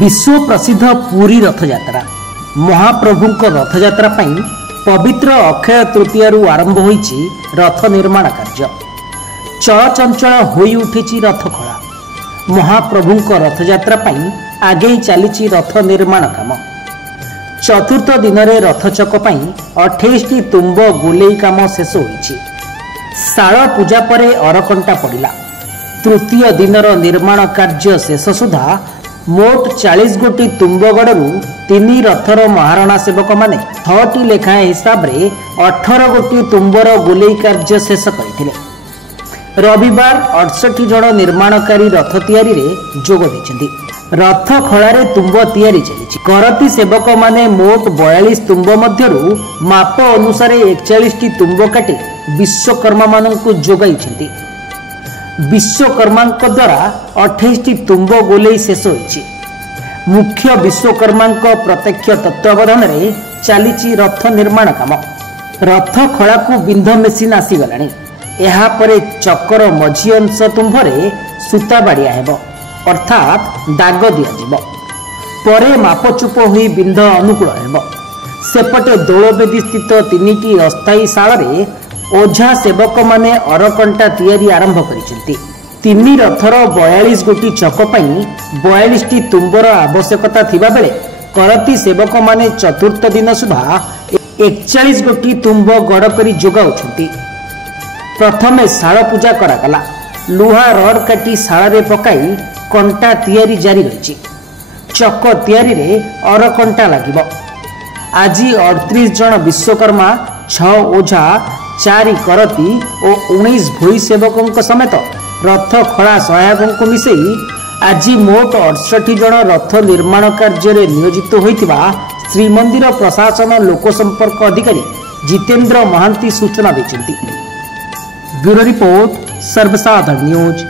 विश्व प्रसिद्ध पुरी रथयात्रा महाप्रभुंक रथयात्रा पाई पवित्र अक्षय तृतीय आरंभ होईची रथ निर्माण कार्य। चलचंचल होई उठिची रथखला। महाप्रभुंक रथयात्रा पाई आगे चली रथ निर्माण काम। चतुर्थ दिन में रथचक पाई 28टी तुम्ब गोलेई काम शेष होईची। शाल पूजा परे अरकंटा पड़ा। तृतीय दिनर निर्माण कार्य शेष सुधा मोट 40 गोटी तुम्बगढ़ तीन रथर महारणा सेवक माने 6टी लेखाएं हिसाब रे 18 गोटी तुम्बर गोलेई कार्य शेष करथिले। रविवार 68 जन निर्माणकारी रथ तैयारी रे जोग दैछन्ती। रथ खଳାରେ तुम्ब तैयारी चली। करती सेवक माने मोट 42 तुम्ब मध्यरु माप अनुसार 41टी तुम्ब काटी विश्वकर्मा माननकु जोगाइछन्ती। विश्वकर्मा द्वारा 28टी तुम्ब गोलेई शेष होईची। मुख्य विश्वकर्मा प्रत्यक्ष तत्वावधान रे चली रथ निर्माण काम। रथ खला को बिंध मेसीन आसीगलानी। एहा परे चक्कर मझी अंश तुम्भरे सूता बाड़िया हेबो अर्थात दाग दिया। परे मापचुप हुई बिंध अनुकूल हेबो। सेपटे दौलवेदी स्थित 3टी अस्थायी शाल रे ओझा सेवक माने अरकंटा तैयारी आरंभ करिसेंती। तीन रथर 42 गोटी चक पई 42टी तुम्बर आवश्यकता थिबा बेले करती सेवक माने चतुर्थ दिन सुधा 41 गोटी तुम्ब गड़ करी जोगाउछंती। प्रथमे शाल पूजा करागला। लुहा रड काटी शाल रे पकाई कंटा तैयारी जारी रहिछि। चक तैयारी रे अरकंटा लागिबो। आज 38 जन विश्वकर्मा 6 ओझा 4 करती और 19 भोई सेवकों समेत रथ खड़ा सहायकों मिसई आज मोट 68 जन रथ निर्माण कार्य नियोजित होइतिबा श्रीमंदिर प्रशासन लोक संपर्क अधिकारी जितेंद्र महांती सूचना दैछन्ती। ब्यूरो रिपोर्ट सर्वसाधारण न्यूज।